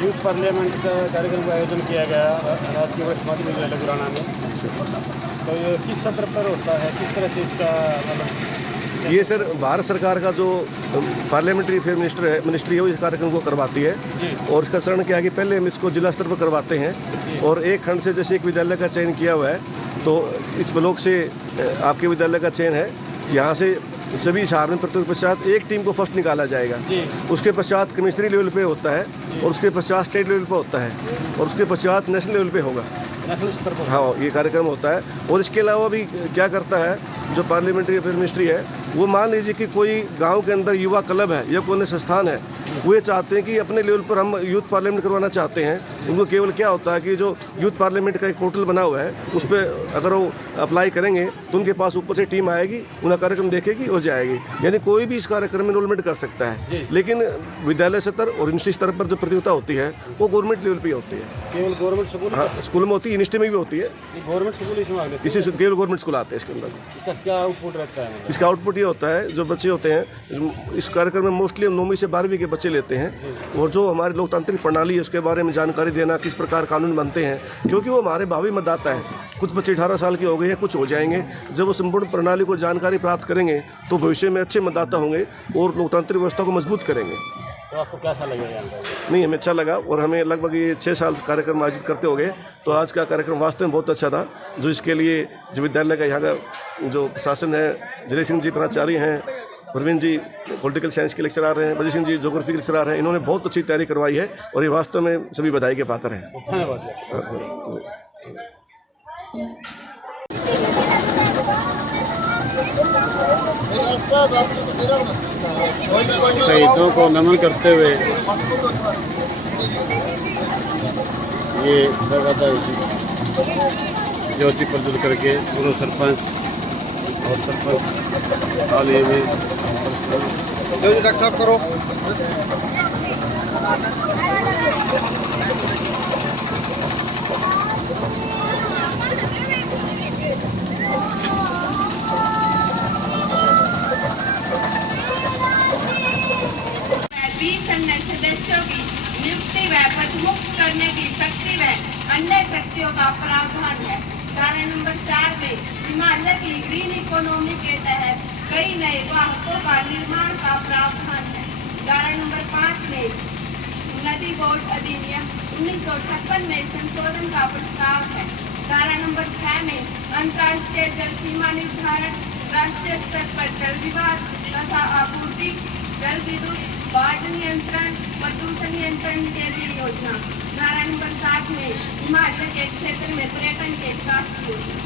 Youth parliament का कार्यक्रम का आयोजन किया गया राजकीय वरिष्ठ माध्यमिक विद्यालय गुराना में। तो ये किस सत्र पर होता है, किस तरह से इसका मतलब? ये सर भारत सरकार का जो पार्लियामेंट्री अफेयर मिनिस्ट्री है वो इस कार्यक्रम को करवाती है। और इसका चरण क्या है कि पहले हम इसको जिला स्तर पर करवाते हैं और एक खंड से जैसे एक विद्यालय का चयन किया हुआ है तो इस ब्लॉक से आपके विद्यालय का चयन है, यहाँ से सभी छात्र प्रतियोगिता पश्चात एक टीम को फर्स्ट निकाला जाएगा। उसके पश्चात कमिश्नरी लेवल पे होता है और उसके पश्चात स्टेट लेवल पे होता है और उसके पश्चात नेशनल लेवल पे होगा, नेशनल स्तर पर। हाँ, ये कार्यक्रम होता है। और इसके अलावा भी क्या करता है जो पार्लियामेंट्री अफेयर मिनिस्ट्री है, वो मान लीजिए कि कोई गांव के अंदर युवा क्लब है या कोई संस्थान है, वो ये चाहते हैं कि अपने लेवल पर हम यूथ पार्लियामेंट करवाना चाहते हैं। उनको केवल क्या होता है कि जो यूथ पार्लियामेंट का एक पोर्टल बना हुआ है उस पर अगर वो अप्लाई करेंगे तो उनके पास ऊपर से टीम आएगी, उनका कार्यक्रम देखेगी और जाएगी। यानी कोई भी इस कार्यक्रम में इनरोलमेंट कर सकता है। लेकिन विद्यालय स्तर और यूनिवर्सिटी स्तर पर जो प्रतियोगिता होती है वो गवर्नमेंट लेवल पर होती है। केवल गवर्नमेंट स्कूल? हाँ, स्कूल में होती है, यूनिवर्सिटी में भी होती है। गवर्नमेंट स्कूल इसी केवल गवर्नमेंट स्कूल आते हैं इसके अंदर। इसका क्या आउटपुट रहता है? इसका आउटपुट ये होता है, जो बच्चे होते हैं इस कार्यक्रम में मोस्टली हम 9वीं से 12वीं के बच्चे लेते हैं और जो हमारी लोकतांत्रिक प्रणाली है उसके बारे में जानकारी देना, किस प्रकार कानून बनते हैं, क्योंकि वो हमारे भावी मतदाता है। कुछ बच्चे 18 साल के हो गए हैं, कुछ हो जाएंगे। जब वो संपूर्ण प्रणाली को जानकारी प्राप्त करेंगे तो भविष्य में अच्छे मतदाता होंगे और लोकतांत्रिक व्यवस्था को मजबूत करेंगे। तो आपको कैसा लगेगा? नहीं, हमें अच्छा लगा और हमें लगभग ये 6 साल कार्यक्रम आयोजित करते हो गए, तो आज का कार्यक्रम वास्तव में बहुत अच्छा था। जो इसके लिए जो विद्यालय का यहाँ का जो प्रशासन है, जय सिंह जी प्राचार्य हैं, प्रवीण जी पॉलिटिकल साइंस के लेक्चरर हैं, बजय सिंह जी ज्योग्राफी के लेक्चरर हैं, इन्होंने बहुत अच्छी तैयारी करवाई है और ये वास्तव में सभी बधाई के पात्र हैं। शहीदों को नमन करते हुए ये ज्योति प्रज्वलित करके पूर्व सरपंच और सरपंच हाल ही में करो। सदस्यों की नियुक्ति व पदमुक्त करने की शक्ति व अन्य शक्तियों का प्रावधान है। धारा नंबर 4 में हिमालय की ग्रीन इकोनॉमी के तहत कई नए वाहकों का निर्माण का प्रावधान है। धारा नंबर 5 में नदी बोर्ड अधिनियम 1956 में संशोधन का प्रस्ताव है। धारा नंबर 6 में अंतर्राष्ट्रीय जल सीमा निर्धारण, राष्ट्रीय स्तर पर जल विवाद तथा आपूर्ति, जल विद्युत, बाढ़ नियंत्रण, प्रदूषण नियंत्रण के लिए योजना। धारा नंबर 7 में हिमाचल के क्षेत्र में पर्यटन के विकास की योजना।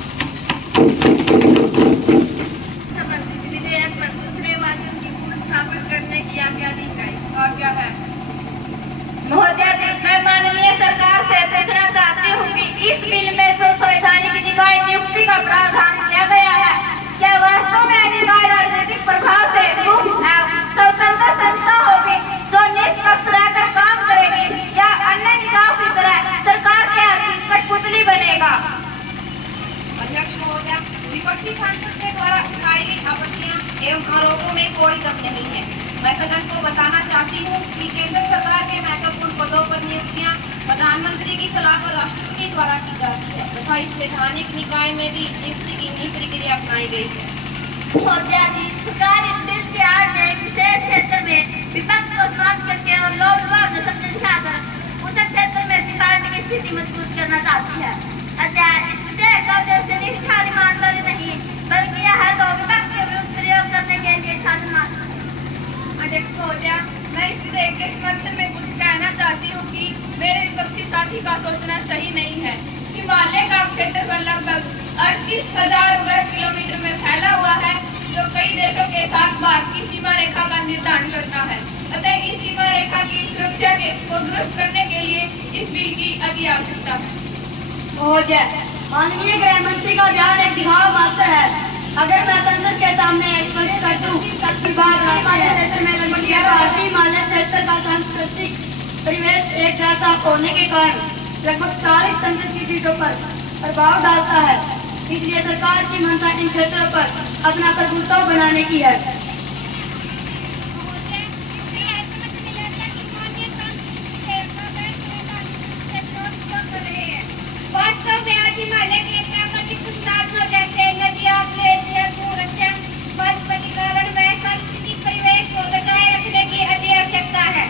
संबंधित विधेयक पर दूसरे वाचन की पुनर्स्थापन करने की आज्ञा दी गई। आज्ञा है। महोदया जी, मैं माननीय सरकार से पूछना चाहती हूँ कि इस बिल में जो संवैधानिक निकाय नियुक्ति का प्रावधान किया गया है, क्या वास्तव में निकाय राजनीतिक प्रभाव से स्वतंत्र संस्था होगी जो निष्पक्ष रहकर काम करेगी या अन्य निकायों की तरह सरकार के कठपुतली बनेगा? अध्यक्ष महोदया, विपक्षी सांसद के द्वारा उठाई गई आपत्तियां एवं आरोपों में कोई दम नहीं है। मैं सदन को बताना चाहती हूँ कि केंद्र सरकार के महत्वपूर्ण पदों पर नियुक्तियां प्रधानमंत्री की सलाह पर राष्ट्रपति द्वारा की जाती है तथा इस संवैधानिक निकाय में भी नियुक्ति की नई प्रक्रिया अपनाई गई है। महोदया जी, सरकार इस बिल के आड़ में एक विशेष क्षेत्र में विपक्ष को समाप्त करके और लोक विभाग जो शब्द दिखाकर उस क्षेत्र में सरकार की स्थिति मजबूत करना चाहती है। अतः इस विधेयक का उद्देश्य निष्ठा ईमानदारी नहीं बल्कि यह है तो विपक्ष के विरुद्ध प्रयोग करने के लिए साधन मात्र है। अध्यक्ष महोदया, मैं इस विधेयक के समर्थन में कुछ कहना चाहती हूँ कि मेरे विपक्षी साथी का सोचना सही नहीं है। हिमालय का क्षेत्रफल लगभग 38,000 वर्ग किलोमीटर में फैला हुआ है जो कई देशों के साथ भारत की सीमा रेखा का निर्धारण करता है। अतः इस सीमा रेखा की सुरक्षा को दुरुस्त करने के लिए इस बिल की अति आवश्यकता है। महोदय, माननीय गृह मंत्री का बयान एक दिखावा मात्र है। अगर मैं संसद के सामने स्पष्ट कर दूं कि हिमालय क्षेत्र में लगभग भारतीय हिमालय क्षेत्र का सांस्कृतिक परिवेश एक जैसा होने के कारण लगभग 40 संसद की सीटों पर प्रभाव डालता है, इसलिए सरकार की मंशा इन क्षेत्रों पर अपना प्रभुत्व बनाने की है। वास्तव में आज हिमालय के प्राकृतिक संसाधनों जैसे नदियां, ग्लेशियर, भूरक्षण, वनस्पतिकरण व सांस्कृतिक परिवेश को बचाए रखने की अति आवश्यकता है।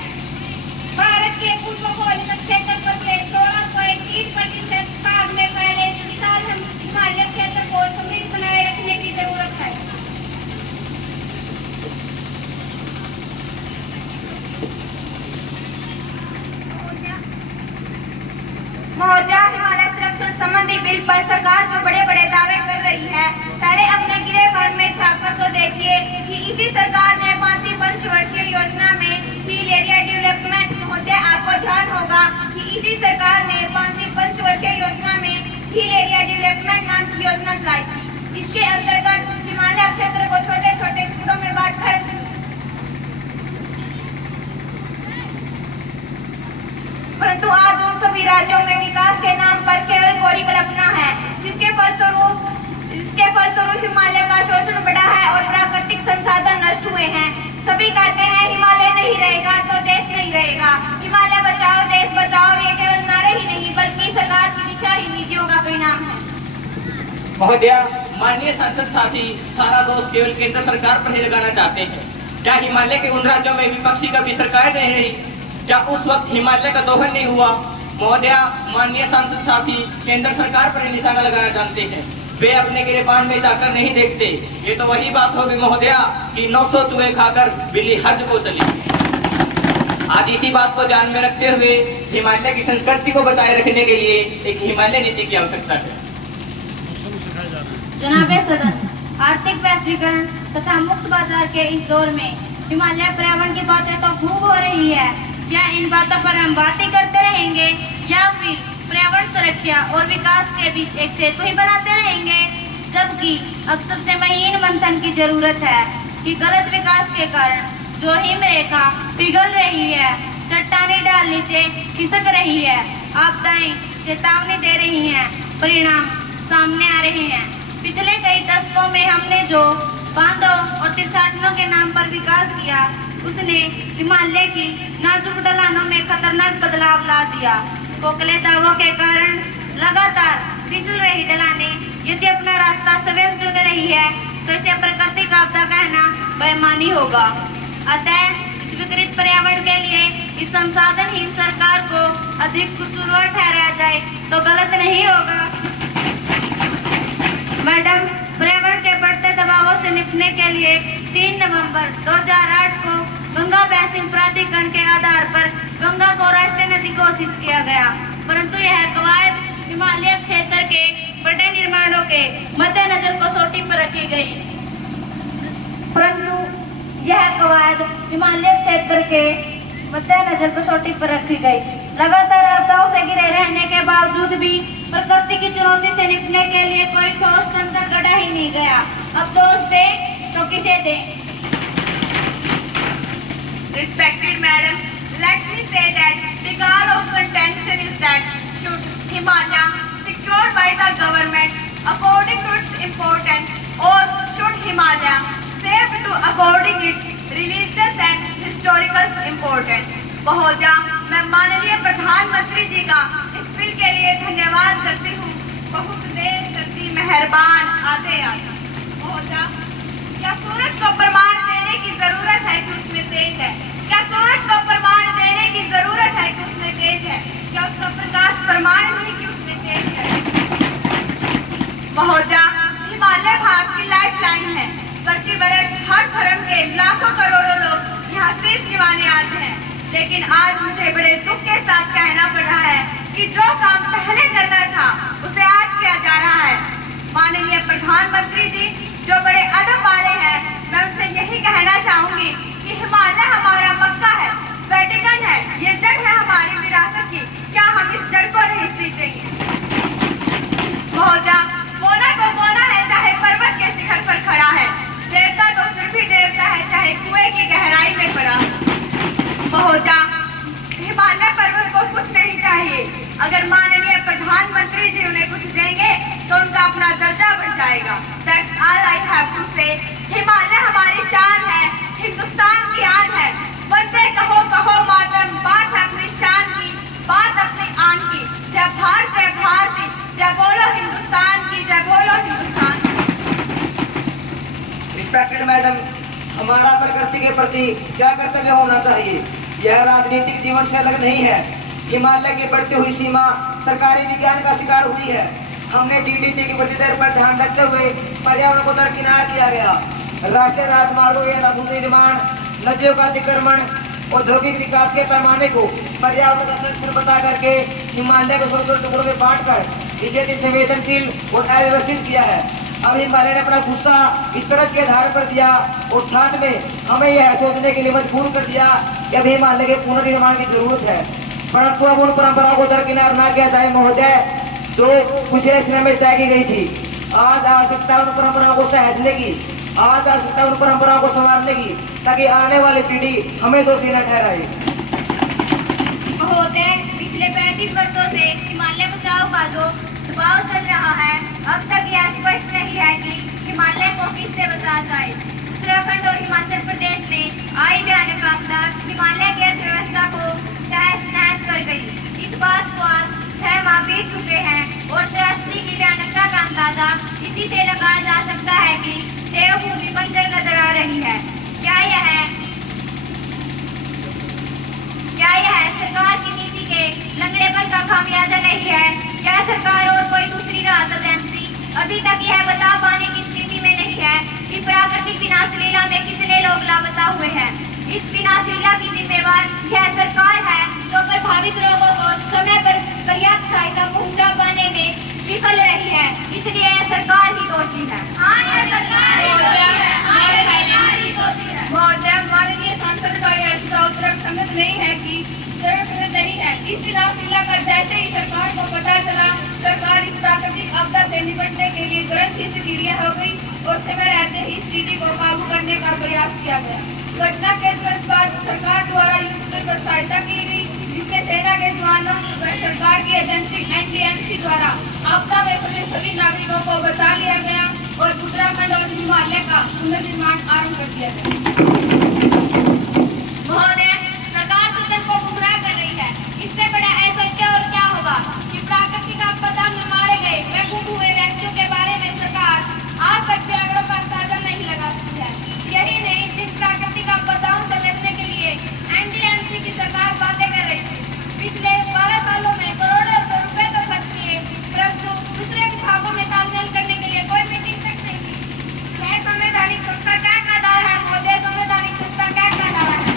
भारत के पूर्व भौगोलिक क्षेत्रफल के 16.3% भाग में फैले विशाल हिमालय क्षेत्र को समृद्ध बनाए रखने की जरूरत है। महोदया, हिमालय संरक्षण संबंधी बिल पर सरकार जो बड़े बड़े दावे कर रही है, पहले अपने गिरे फंड में झांककर तो देखिए कि इसी सरकार ने 5वीं पंचवर्षीय योजना में हिल एरिया डेवलपमेंट, महोदय आपको ध्यान होगा कि इसी सरकार ने 5वीं पंचवर्षीय योजना में हिल एरिया डेवलपमेंट नाम की योजना चलाई थी। इसके अंतर्गत हिमालय क्षेत्र को छोटे छोटे टुकड़ों में बांटकर परंतु आज उन सभी राज्यों में विकास के नाम पर केवल कोरी कल्पना है, जिसके फलस्वरूप हिमालय का शोषण बढ़ा है और प्राकृतिक संसाधन नष्ट हुए हैं। सभी कहते हैं हिमालय नहीं रहेगा तो देश नहीं रहेगा। हिमालय बचाओ देश बचाओ ये केवल नारे ही नहीं बल्कि सरकार की दिशाहीन नीतियों का परिणाम है। महोदया, माननीय सांसद साथी सारा दोष केवल केंद्र सरकार पर ही लगाना चाहते हैं। क्या हिमालय के उन राज्यों में विपक्षी कभी सरकार नहीं रही? क्या उस वक्त हिमालय का दोहन नहीं हुआ? महोदया, माननीय सांसद साथी केंद्र सरकार पर ही निशाना लगाना जानते हैं। वे अपने गिरेबान में जाकर नहीं देखते। ये तो वही बात होगी महोदया कि 900 चूहे खाकर बिल्ली हज को चली। आज इसी बात को ध्यान में रखते हुए हिमालय की संस्कृति को बचाए रखने के लिए एक हिमालय नीति की आवश्यकता है। जनाबे सदन, आर्थिक वैश्वीकरण तथा मुक्त बाजार के इस दौर में हिमालय पर्यावरण की बातें तो खूब हो रही है। क्या इन बातों पर हम बातें करते रहेंगे या फिर पर्यावरण सुरक्षा और विकास के बीच एक सेतु ही बनाते रहेंगे? जबकि अब सबसे महीन मंथन की जरूरत है कि गलत विकास के कारण जो हिमरेखा पिघल रही है, चट्टानें डाल नीचे खिसक रही है, आपदाएं चेतावनी दे रही हैं, परिणाम सामने आ रहे हैं। पिछले कई दशकों में हमने जो बांधों और तीर्थाटनों के नाम पर विकास किया, उसने हिमालय की नाजुक ढलानों में खतरनाक बदलाव ला दिया। खोखले दावों के कारण लगातार फिसल रही ढलानें यदि अपना रास्ता स्वयं चुन रही है तो इसे प्राकृतिक आपदा कहना बेईमानी होगा। अतः इस विकृत पर्यावरण के लिए इस संसाधनहीन सरकार को अधिक कसूरवार ठहराया जाए तो गलत नहीं होगा। मैडम, पर्यावरण के बढ़ते दबावों से निपटने के लिए 3 नवंबर 2008 को गंगा बेसिन प्राधिकरण के आधार पर गंगा को राष्ट्रीय नदी घोषित किया गया, परंतु यह कवायद हिमालय क्षेत्र के बड़े निर्माणों के मद्देनजर कसौटी पर रखी गई। परंतु यह कवायद हिमालय क्षेत्र के मद्देनजर कसौटी पर रखी गई। लगातार आपदाओं से घिरे रहने के बावजूद भी प्रकृति की चुनौती से निपटने के लिए कोई ठोस तंत्र गढ़ा ही नहीं गया। अब दोष दे तो किसे दे? Respected madam, let me say that the goal of contention is that should Himalaya secured by the government according to its importance, or should Himalaya saved to according its religious and historical importance? महोदया, मैं माननीय प्रधानमंत्री जी का इस bill के लिए धन्यवाद करती हूँ। बहुत देर करती मेहरबान आते आते। महोदया, क्या सूरज को प्रमाण देने की जरूरत है कि उसमें तेज है? क्या सूरज को प्रमाण देने की जरूरत है कि उसमें तेज है? क्या उसका प्रकाश प्रमाण नहीं कि उसमें तेज है? महोदया, हिमालय भारत की लाइफलाइन है। प्रति वर्ष हर धर्म के लाखों करोड़ों लोग यहाँ शीश निभाने आते हैं, लेकिन आज मुझे बड़े दुख के साथ कहना पड़ रहा है कि जो काम पहले करना था उसे आज किया जा रहा है। माननीय प्रधानमंत्री जी जो बड़े अदब वाले हैं, मैं उनसे यही कहना चाहूंगी कि हिमालय हमारा मक्का है। अगर माननीय प्रधानमंत्री जी उन्हें कुछ देंगे तो उनका अपना दर्जा बढ़ जाएगा। That's all I have to say। Himalaya हमारी शान है, हिंदुस्तान की आन है। वंदे कहो कहो मातरम, बात है अपनी शान की, बात अपनी आन की। जय भारत जय भारती, जय बोलो हिंदुस्तान की, जय बोलो हिंदुस्तान की। रिस्पेक्टेड मैडम, हमारा प्रकृति के प्रति क्या कर्तव्य होना चाहिए, यह राजनीतिक जीवन से अलग नहीं है। हिमालय की बढ़ती हुई सीमा सरकारी विज्ञान का शिकार हुई है। हमने जीडीपी की वृद्धि दर पर ध्यान रखते हुए पर्यावरण को दरकिनार किया गया। राष्ट्रीय राजमार्गों या निर्माण, नदियों का अतिक्रमण, औद्योगिक विकास के पैमाने को पर्यावरण का संरक्षण बता करके हिमालय को छोटे छोटे टुकड़ों में बांटकर इसे संवेदनशील और अव्यवस्थित किया है। अब हिमालय ने अपना गुस्सा इस तरह के आधार पर दिया और साथ में हमें यह सोचने के लिए मजबूर कर दिया कि अब हिमालय के पुनर्निर्माण की जरूरत है। परंतु अब उन परंपराओं को दरकिनार ना किया जाए महोदय, जो पिछले समय में तय की गई थी। आज आवश्यकता उन परंपराओं को सहेजने की, आज आवश्यकता उन परंपराओं को संवारने की, ताकि आने वाली पीढ़ी हमें दोषी न ठहराए। महोदय, पिछले 35 वर्षों से हिमालय बचाओ का जो दबाव चल रहा है, अब तक यह स्पष्ट नहीं है कि हिमालय को किससे बचाया जाए। उत्तराखंड और हिमाचल प्रदेश में आई भयानक आपदा हिमालय की अर्थव्यवस्था को तहस नहस कर गई। इस बात को आज 6 माह बीत चुके हैं और त्रासदी की भयानकता का अंदाजा इसी से लगाया जा सकता है कि देवभूमि बंजर नजर आ रही है। क्या यह सरकार की नीति के लंगड़ेपन का खामियाजा नहीं है? क्या सरकार और कोई दूसरी राहत एजेंसी अभी तक यह बता पाने की स्थिति में नहीं है कि प्राकृतिक विनाश लीला में कितने लोग लापता हुए हैं? इस विनाश लीला की जिम्मेवार यह सरकार है जो प्रभावित लोगों को समय पर पर्याप्त सहायता पहुंचा पाने में विफल रही है, इसलिए यह सरकार ही दोषी है। महोदय, माननीय सांसद का यह सुझाव तर्कसंगत नहीं है कि नहीं है। इस विनाश लीला का जैसे ही सरकार को पता चला, सरकार इस प्राकृतिक आपदा से निपटने के लिए तुरंत ही सक्रिय हो गई और समय रहते ही स्थिति को काबू करने का प्रयास किया गया। घटना के तुरंत बाद सरकार द्वारा युद्ध स्तर पर सहायता की गई, जिसमें सेना के जवानों, सरकार की एजेंसी NDMC द्वारा आपदा में फंसे सभी नागरिकों को बचा लिया गया और उत्तराखंड और हिमालय का पुनर्निर्माण आरम्भ कर दिया गया। महोदय, सरकार सदन को गुमराह कर रही है। इससे बड़ा असत्य और क्या होगा कि प्राकृतिक आपदा में मारे गए व गुम हुए व्यक्तियों के बारे में सरकार आज तक भी आंकड़ों का अंदाजा नहीं लगा सकी है। यही नहीं, जिन प्राकृतिक आपदाओं से लड़ने के लिए NDMC की सरकार बातें कर रही थी, पिछले 12 सालों में करोड़ों रुपए तो खर्च किए, परंतु दूसरे विभागों में तालमेल करने के लिए कोई मीटिंग तक नहीं की। क्या संवैधानिक संस्था क्या का दावा है महोदय? संवैधानिक संस्था क्या का दावा है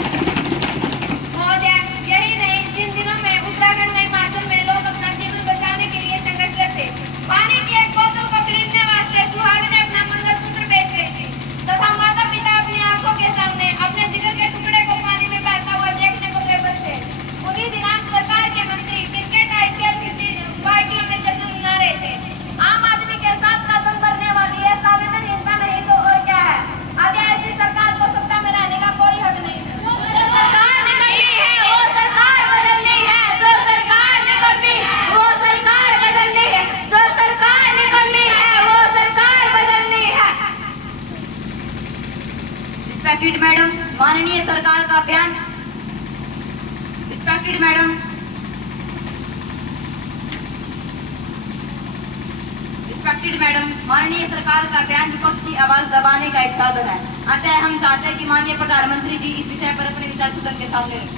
महोदय? यही नहीं, जिन दिनों में उत्तराखंड में, हिमाचल में लोग अपना जीवन बचाने के लिए संघर्ष थे, पानी की एक बोतल को खरीदने वास्ते सुहागिनें अपना मंगलसूत्र बेच रही थी तथा माता पिता अपनी आंखों के सामने अपने जिगर के टुकड़े को पानी में बहता हुआ देखने को बेबस थे। उन्हीं दिनांक सरकार के मंत्री क्रिकेट IPL किसी पार्टियों में जश्न मना रहे थे। आम आदमी के साथ कदम भरने वाली है संवेदनहीनता नहीं तो और क्या है? आगे ऐसी सरकार को सत्ता में रहने का कोई हक नहीं है। सरकार निकलनी है, वो सरकार बदलनी है। जो सरकार निकलनी है, वो सरकार बदलनी है। जो सरकार निकलनी है, वो सरकार बदलनी है। रिस्पेक्टेड मैडम, माननीय सरकार का बयान। रिस्पेक्टेड मैडम, माननीय सरकार का बयान विपक्ष की आवाज दबाने का एक साधन है। अतः हम चाहते हैं कि माननीय प्रधानमंत्री जी इस विषय पर अपने विचार सदन के सामने रखें।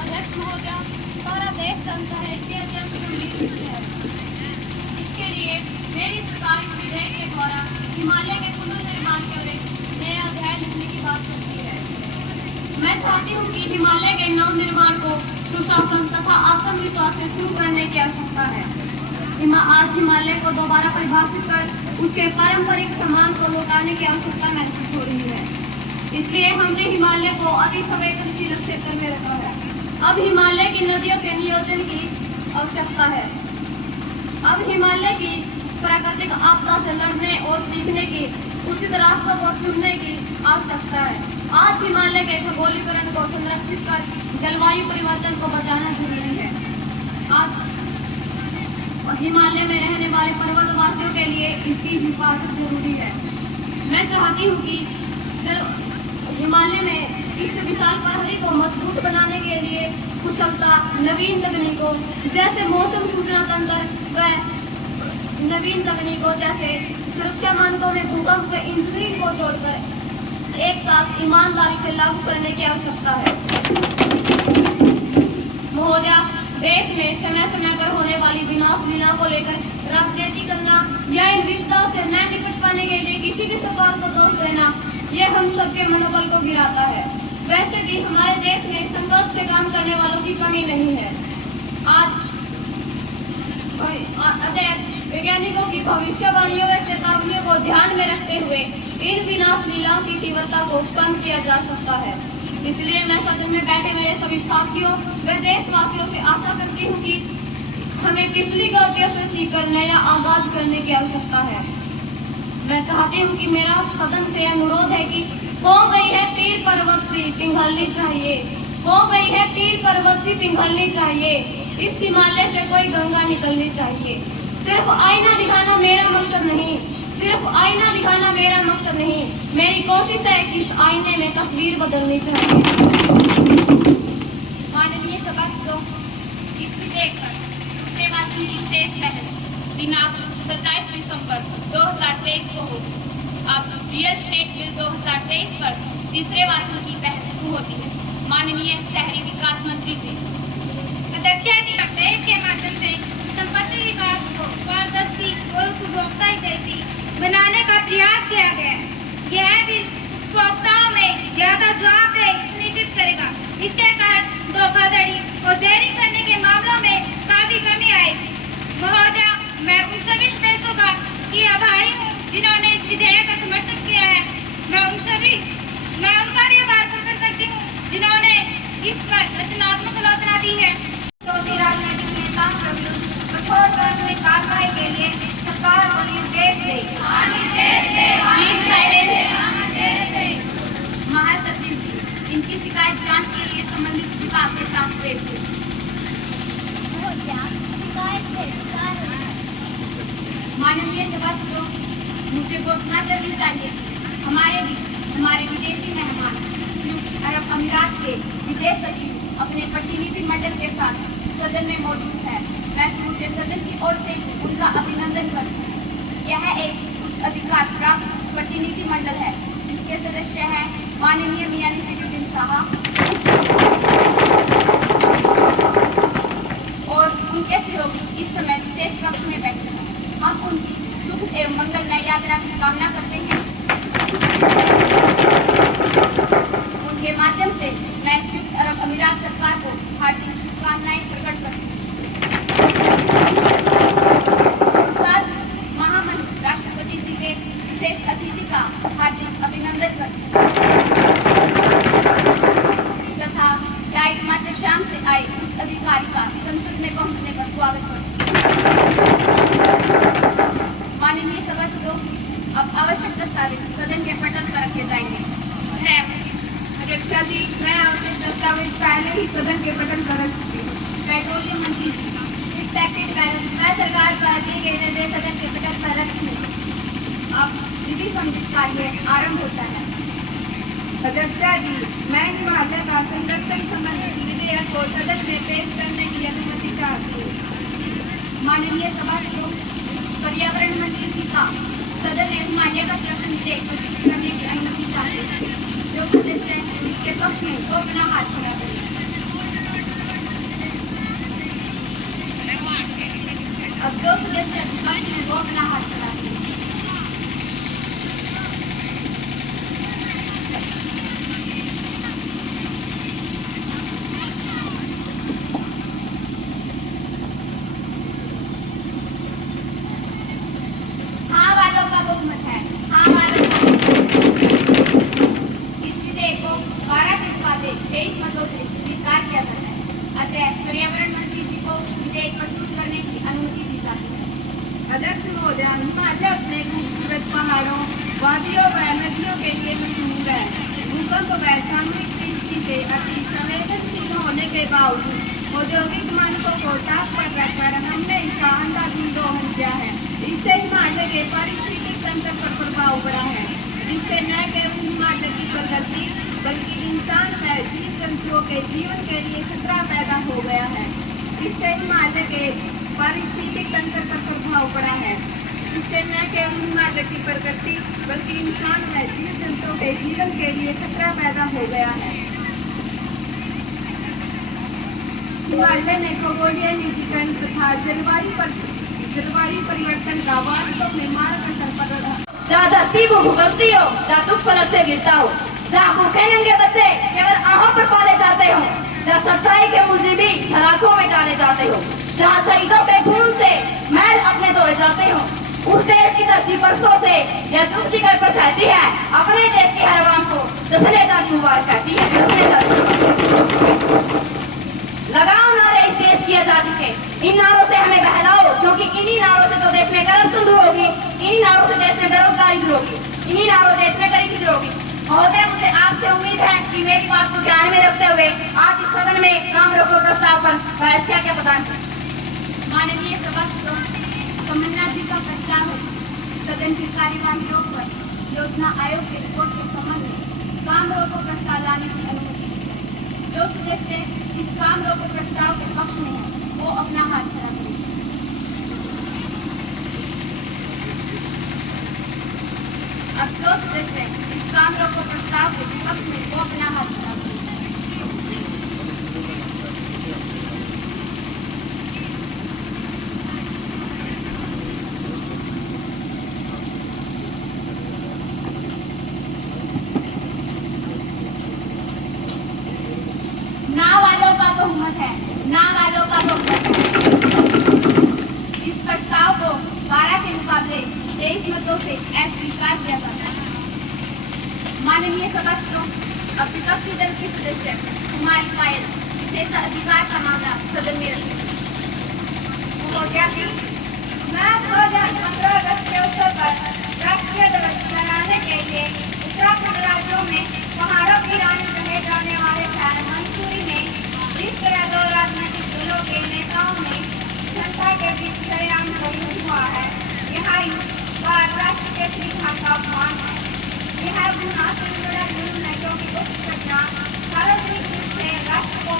अध्यक्ष महोदय, सारा देश जानता है कि अत्यंत गंभीर विषय है। इसके लिए मेरी सरकार इस विधेयक के द्वारा हिमालय के पुनर्निर्माण के लिए नया अध्याय लिखने की बात करती है। मैं चाहती हूँ कि हिमालय के नव निर्माण को सुशासन तथा आत्मविश्वास से शुरू करने की आवश्यकता है। आज हिमालय को दोबारा परिभाषित कर उसके पारंपरिक सम्मान को लौटाने की आवश्यकता महसूस हो रही है। इसलिए हमने हिमालय को अति संवेदनशील क्षेत्र में रखा है। अब हिमालय की नदियों के नियोजन की आवश्यकता है। अब हिमालय की प्राकृतिक आपदा से लड़ने और सीखने की उचित रास्तों को चुनने की आवश्यकता है। आज हिमालय के खगोलीकरण को संरक्षित कर जलवायु परिवर्तन को बचाना जरूरी है। हिमालय में रहने वाले पर्वतवासियों के लिए इसकी हिफाजत जरूरी है। मैं चाहती हूँ कि हिमालय में इस विशाल प्रहरी को मजबूत बनाने के लिए कुशलता, नवीन तकनीकों जैसे मौसम सूचना तंत्र व नवीन तकनीकों जैसे सुरक्षा मानकों में भूकंप व इंजीनियरिंग को जोड़कर एक साथ ईमानदारी से लागू करने की आवश्यकता है। महोदया, देश में समय समय पर होने वाली विनाश लीला को लेकर राजनीति करना या इन विपदाओं से न निपट पाने के लिए किसी भी सरकार को दोष देना, यह हम सबके मनोबल को गिराता है। वैसे भी हमारे देश में संकल्प से काम करने वालों की कमी नहीं है। आज वैज्ञानिकों की भविष्यवाणियों व चेतावनियों को ध्यान में रखते हुए इन विनाश लीलाओं की तीव्रता को कम किया जा सकता है। इसलिए मैं सदन में बैठे मेरे सभी साथियों व देशवासियों से आशा करती हूँ कि हमें पिछली गलतियों से सीखकर नया आगाज करने की आवश्यकता है। मैं चाहती हूँ कि मेरा सदन से अनुरोध है कि हो गई है पीर पर्वत सी पिघलनी चाहिए, हो गई है पीर पर्वत सी पिघलनी चाहिए, इस हिमालय से कोई गंगा निकलनी चाहिए। सिर्फ आईना दिखाना मेरा मकसद नहीं, सिर्फ आईना दिखाना मेरा मकसद नहीं, मेरी कोशिश है कि इस आईने में तस्वीर बदलनी चाहिए। माननीय सभासदों, इस विधेयक पर दूसरे वाचन की शेष बहस दिनांक 27 दिसंबर 2023 को होगी। अब रियल एस्टेट बिल 2023 पर तीसरे वाचन की बहस शुरू होती है। माननीय शहरी विकास मंत्री जी। अध्यक्षा जी, देश के माध्यम से संपत्ति विकास को पारदर्शी और उपभोक्ता हितैषी बनाने का प्रयास किया गया है। यह बिल उपभोक्ताओं में ज्यादा जवाबदेही सुनिश्चित करेगा। इसके कारण धोखाधड़ी और देरी करने के मामलों में काफी कमी आएगी। महोदया, मैं उन सभी सदस्यों का की आभारी हूँ जिन्होंने इस विधेयक का समर्थन किया है। मैं उनका भी आभार प्रकट करती हूँ जिन्होंने इस पर रचनात्मक आलोचना दी है। राजनीतिक नेताओं के विरुद्ध कठोर कानूनी कार्रवाई के लिए सरकार को निर्देश दे। महासचिव जी, इनकी शिकायत जांच के लिए संबंधित विभाग के पास भेज दें। माननीय सभासदों, मुझे घोषणा करनी चाहिए कि हमारे विदेशी मेहमान संयुक्त अरब अमीरात के विदेश सचिव अपने प्रतिनिधि मंडल के साथ सदन में मौजूद है। मैं समूचे सदन की ओर से उनका अभिनंदन करती हूँ। यह एक उच्च अधिकार प्राप्त प्रतिनिधि मंडल है जिसके सदस्य हैं माननीय मियां नसीरुद्दीन साहब और उनके सहयोगी इस समय विशेष कक्ष में बैठे हैं। हम उनकी सुख एवं मंगलमय यात्रा की कामना करते हैं। उनके माध्यम से मैं संयुक्त अरब अमीरात सरकार को हार्दिक शुभकामनाएं प्रकट करती हूँ। साथ ही महामंत्री राष्ट्रपति जी के विशेष अतिथि का हार्दिक अभिनंदन करती हूँ तथा डाइट मात्र शाम से आए उच्च अधिकारी का संसद में पहुंचने पर स्वागत करती हूँ। माननीय सभासदों, अब आवश्यक दस्तावेज सदन के पटल पर रखे जाएंगे। अध्यक्षा जी, मैं आवश्यक दस्तावेज पहले ही सदन के पटल पर रख चुकी हूँ। पेट्रोलियम मंत्री जी, इंस्पेक्टेड बैरन, मैं सरकार पर दिए गए निर्देश सदन के पटल पर रखी हूँ। अब विधि संबंधित कार्य आरंभ होता है। अध्यक्षा जी, मैं हिमालय का संरक्षण संबंधित विधेयक को सदन में पेश करने की अनुमति चाहती हूँ। माननीय सभासदों, पर्यावरण मंत्री जी का सदन में हिमालय का संरक्षण विधेयक प्रस्तुत करने की अनुमति चाहते हैं। जो सदस्य इसके पक्ष में वो अपना हाथ खड़ा करें। अब जो सदस्य विपक्ष में वो अपना हाथ खड़ा करें। हाँ वालों का बहुमत है। हाँ वालों का इस विधेयक को 12 के मुकाबले 23 मतों से स्वीकार किया जाता है। अतः पर्यावरण मंत्री जी को विधेयक प्रस्तुत करने की अनुमति दी जाती है। अध्यक्ष महोदय, हिमालय अपने खूबसूरत पहाड़ों, वादियों व नदियों के लिए मशहूर है। भूकंप व सामूहिक दृष्टि से अति संवेदनशील होने के बावजूद औद्योगिक मानकों को टाप पर रखकर हमने इसका अंधाधुंध जंतुओं के जीवन के लिए खतरा पैदा हो गया है। इससे हिमालय के पारिस्थितिक तंत्र पर प्रभाव पड़ा है। इससे न केवल हिमालय की प्रकृति बल्कि इंसान व जीव जंतुओं के जीवन के लिए खतरा पैदा हो गया है। हिमालय में खगोलीय निजीकरण तथा जलवायु परिवर्तन का वास्तव में मारक असर पड़ रहा है। जहाँ धरती भूगलती हो, जहाँ दुख फलक से गिरता हो, जहाँ भूखे नंगे बच्चे केवल आहों पर पाले जाते हो, जहाँ सच्चाई के मुजरिमी सलाखों में डाले जाते हो, जहाँ शहीदों के खून से मैल अपने धोए जाते हो, उस देश की धरती परसों से यह दुख जिगर पर सहती है। अपने देश की हर आवाम को जश्न आजादी मुबारक कहती है। जश्न आजादी लगाओ नारे इस देश की आजादी के, इन नारों से हमें बहलाओ, क्योंकि इन्हीं नारों से तो देश में करप्शन दूर होगी, इन्हीं नारों से देश में बेरोजगारी दूर होगी, इन्हीं नारों से देश में गरीबी दूर होगी। महोदय, मुझे आपसे उम्मीद है कि मेरी बात को ध्यान में रखते हुए आज इस सदन में काम रोको प्रस्ताव पर बहस क्या प्रदान करें। माननीय सभासदों, तमन्ना जी का प्रस्ताव है सदन की कार्यवाही रोककर योजना आयोग के रिपोर्ट के संबंध में काम रोको प्रस्ताव लाने की अनुमति दी जाए। जो सदस्य इस काम रोको प्रस्ताव के पक्ष में है वो अपना हाथ खड़ा करें। अब जो सदस्य इस काम रोको प्रस्ताव के विपक्ष में वो अपना हाथ खड़ा करें। ना वालों का बहुमत है, ना वालों का बहुमत है। इस प्रस्ताव को 12 के मुकाबले 23 मतों से अस्वीकार किया जाता है। माननीय सभासदों, अब विपक्षी दल की सदस्य कुमारी पायल विशेष अधिकार का मामला सदन में रखें। मैं 2015 अगस्त के अवसर पर राष्ट्रीय दिवस मनाने के लिए उत्तराखंड राज्यों में पहाड़ों की रानी कहे जाने वाले शहर मंसूरी में जिस तरह 2 राजनीतिक दलों के नेताओं ने जनता के बीच सरेआम जुलूम हुआ है, यह राष्ट्र के श्रीधाम का अपमान है। यह गुनाह से बड़ा जुल्म है, क्योंकि उस घटना सार्वजनिक रूप से राष्ट्र को